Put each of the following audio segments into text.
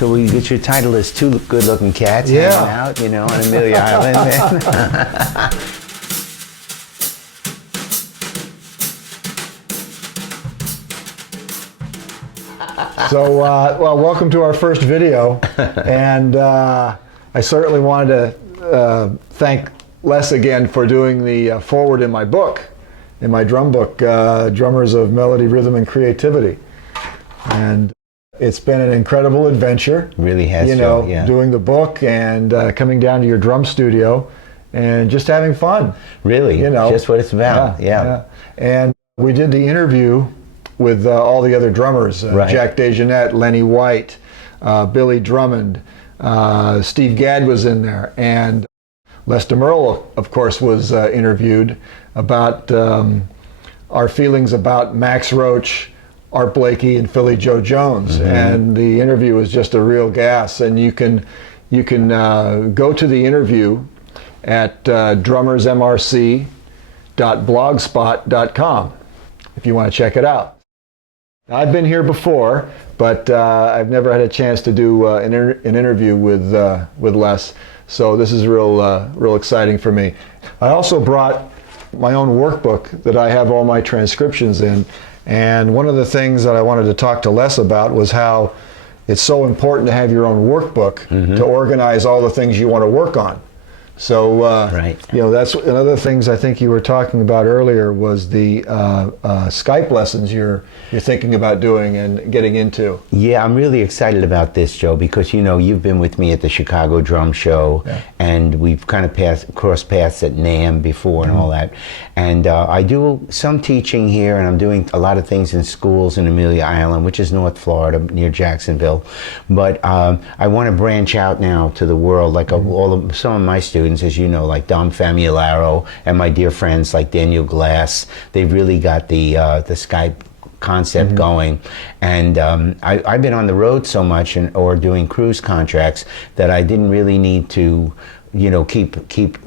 So we get your title as two good-looking cats Yeah. hanging out, you know, on Amelia Island. So, well, welcome to our first video, and I certainly wanted to thank Les again for doing the foreword in my book, in my drum book, Drummers of Melody, Rhythm, and Creativity. And it's been an incredible adventure. Really has, you know, Joe, yeah. doing the book and coming down to your drum studio and just having fun. Really, you know, just what it's about. Yeah. And we did the interview with all the other drummers, Right. Jack DeJohnette, Lenny White, Billy Drummond, Steve Gadd was in there, and Les DeMerle, of course, was interviewed about our feelings about Max Roach, Art Blakey, and Philly Joe Jones. Mm-hmm. And the interview was just a real gas. And you can go to the interview at drummersmrc.blogspot.com if you want to check it out. I've been here before, but I've never had a chance to do an interview with Les. So this is real exciting for me. I also brought my own workbook that I have all my transcriptions in. And one of the things that I wanted to talk to Les about was how it's so important to have your own workbook to organize all the things you want to work on. So, Right. you know, that's another things I think you were talking about earlier was the Skype lessons you're thinking about doing and getting into. Yeah, I'm really excited about this, Joe, because, you know, you've been with me at the Chicago Drum Show, Yeah. and we've kind of crossed paths at NAMM before and all that. And I do some teaching here, and I'm doing a lot of things in schools in Amelia Island, which is North Florida, near Jacksonville. But I want to branch out now to the world, like some of my students, as you know, like Dom Famularo and my dear friends like Daniel Glass. They've really got the Skype concept going, and I've been on the road so much or doing cruise contracts that I didn't really need to, you know, keep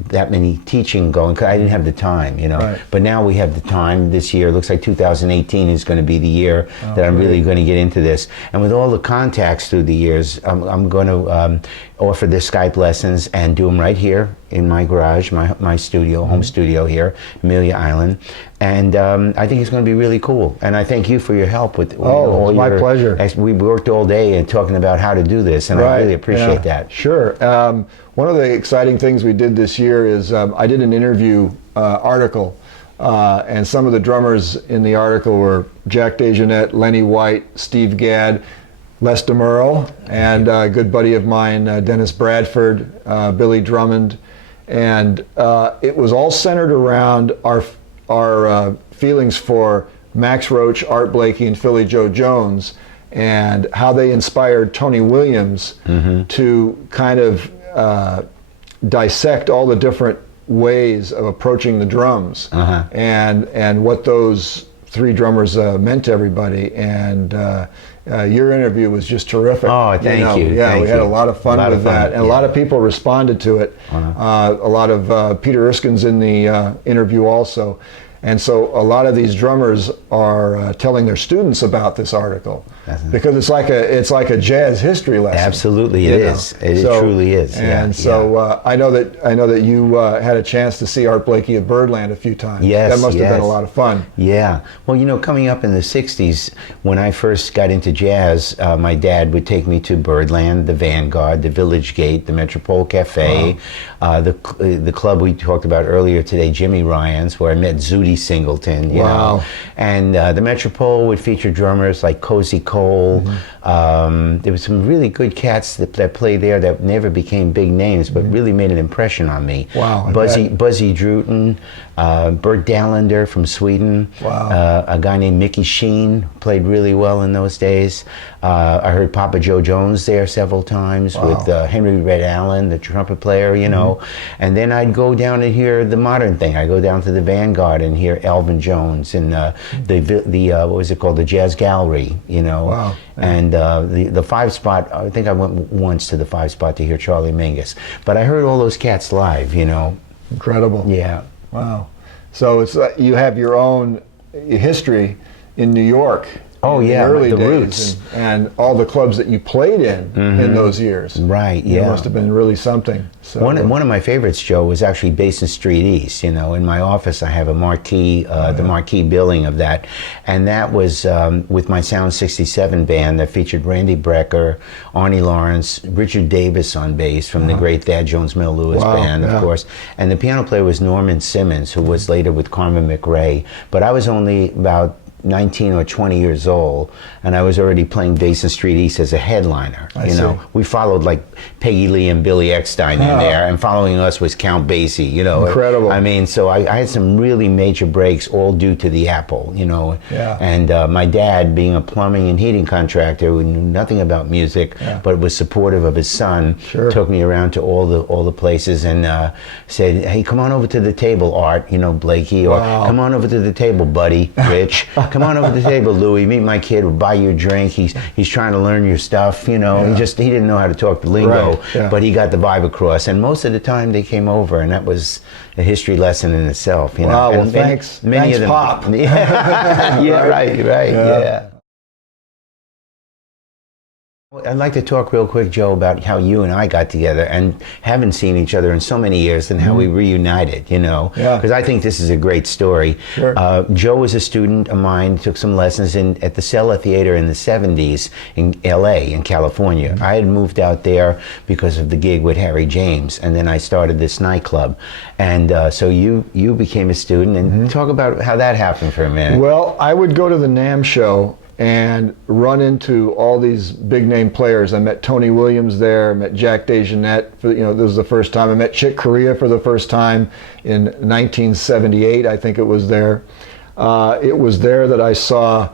that many teaching going because I didn't have the time, you know. Right. But now we have the time this year. It looks like 2018 is going to be the year that I'm really going to get into this. And with all the contacts through the years, I'm going to offer the Skype lessons and do them right here in my garage, my studio, home studio here, Amelia Island. And I think it's going to be really cool. And I thank you for your help with all it's my pleasure. We worked all day and talking about how to do this, and I really appreciate that. Sure. One of the exciting things we did this year is I did an interview article, and some of the drummers in the article were Jack DeJohnette, Lenny White, Steve Gadd, Les DeMerle, and a good buddy of mine, Dennis Bradford, Billy Drummond, and it was all centered around our feelings for Max Roach, Art Blakey, and Philly Joe Jones, and how they inspired Tony Williams to kind of dissect all the different ways of approaching the drums, and what those three drummers meant to everybody. And your interview was just terrific. Oh, thank you. Yeah, we had a lot of fun with that, and a lot of people responded to it. A lot of Peter Erskine's in the interview also. And so a lot of these drummers are telling their students about this article because it's like a jazz history lesson. Absolutely, it is. It truly is. And so I know that you had a chance to see Art Blakey at Birdland a few times. Yes, that must have been a lot of fun. Yeah. Well, you know, coming up in the '60s, when I first got into jazz, my dad would take me to Birdland, the Vanguard, the Village Gate, the Metropole Cafe, the club we talked about earlier today, Jimmy Ryan's, where I met Zudi Singleton. You know? And the Metropole would feature drummers like Cozy Cole. There was some really good cats that played there that never became big names, but really made an impression on me. Wow. Buzzy Druten, Bert Dallander from Sweden. Wow. A guy named Mickey Sheen played really well in those days. I heard Papa Joe Jones there several times with Henry Red Allen, the trumpet player, you know. And then I'd go down and hear the modern thing. I'd go down to the Vanguard and hear Elvin Jones and the what was it called, the Jazz Gallery, you know. Wow. And the 5-spot, I think I went once to the 5-spot to hear Charlie Mingus. But I heard all those cats live, you know. Incredible. Yeah. Wow. So it's you have your own history in New York. Oh, in yeah, the early the days, roots. and all the clubs that you played in those years. Right, It yeah. must have been really something. So, One of my favorites, Joe, was actually Basin Street East. You know, in my office, I have a marquee, the marquee billing of that, and that was with my Sound 67 band that featured Randy Brecker, Arnie Lawrence, Richard Davis on bass from the great Thad Jones Mel Lewis Wow, band, of course, and the piano player was Norman Simmons, who was later with Carmen McRae. But I was only about 19 or 20 years old, and I was already playing Basin Street East as a headliner. I you know, see. we followed like Peggy Lee and Billy Eckstein in there, and following us was Count Basie. You know, Incredible. I mean, so I had some really major breaks, all due to the Apple. You know, Yeah. and my dad, being a plumbing and heating contractor who knew nothing about music, but was supportive of his son, Sure. took me around to all the places and said, "Hey, come on over to the table, Art. You know, Blakey, or Wow. come on over to the table, Buddy, Rich. Come on over to the table, Louie. Meet my kid. We'll buy you a drink. He's trying to learn your stuff. You know, Yeah. he didn't know how to talk the lingo, Right, yeah. but he got the vibe across. And most of the time they came over, and that was a history lesson in itself. You know, Wow, well, and thanks, many of them, Pop. Yeah, yeah, right, yeah. I'd like to talk real quick, Joe, about how you and I got together and haven't seen each other in so many years, and how we reunited, you know, Yeah. because I think this is a great story. Sure. Joe was a student of mine, took some lessons at the Cellar Theater in the 70s in LA, in California. I had moved out there because of the gig with Harry James, and then I started this nightclub. And so you became a student, and talk about how that happened for a minute. Well, I would go to the NAMM show and run into all these big name players. I met Tony Williams there, I met Jack DeJohnette, this was the first time. I met Chick Corea for the first time in 1978, I think it was there. It was there that I saw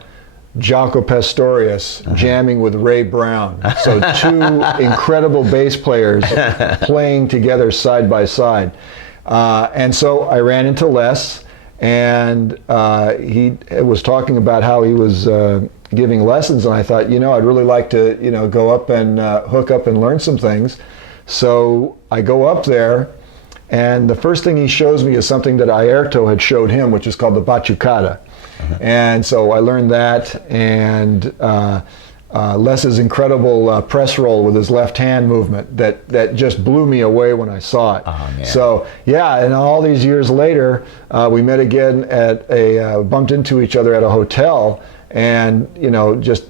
Jaco Pastorius jamming with Ray Brown. So two incredible bass players playing together side by side. And so I ran into Les, and he was talking about how he was giving lessons, and I thought, I'd really like to, go up and hook up and learn some things. So I go up there, and the first thing he shows me is something that Airto had showed him, which is called the batucada. And so I learned that, and Les's incredible press roll with his left hand movement that just blew me away when I saw it. Oh, man. So yeah, and all these years later, we met again at bumped into each other at a hotel, and just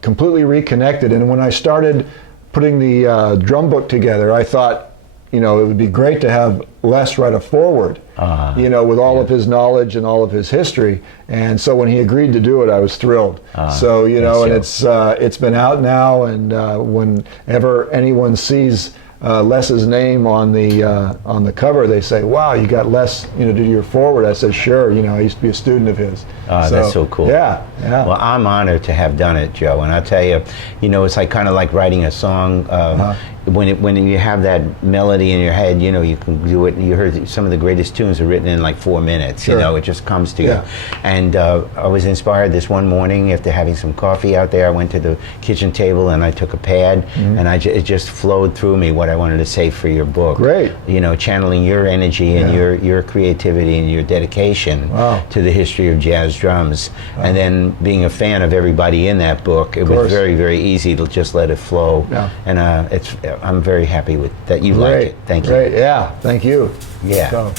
completely reconnected. And when I started putting the drum book together, I thought, it would be great to have Les write a foreword, with all of his knowledge and all of his history. And so when he agreed to do it, I was thrilled. So, and it's been out now, and whenever anyone sees Les's name on the cover, they say, "Wow, you got Les, to do your foreword." I said, "Sure, I used to be a student of his." That's so cool. Yeah. Well, I'm honored to have done it, Joe. And I'll tell you, it's like kind of like writing a song. When you have that melody in your head, you can do it. You heard some of the greatest tunes are written in like 4 minutes. Sure. It just comes to you. Yeah. And I was inspired this one morning after having some coffee out there. I went to the kitchen table and I took a pad, and it just flowed through me what I wanted to say for your book. Great. Channeling your energy and your creativity and your dedication to the history of jazz drums, and then being a fan of everybody in that book, it was very, very easy to just let it flow. Yeah. And I'm very happy with that. You like it. Thank you. Great. Yeah. Thank you. Yeah. So.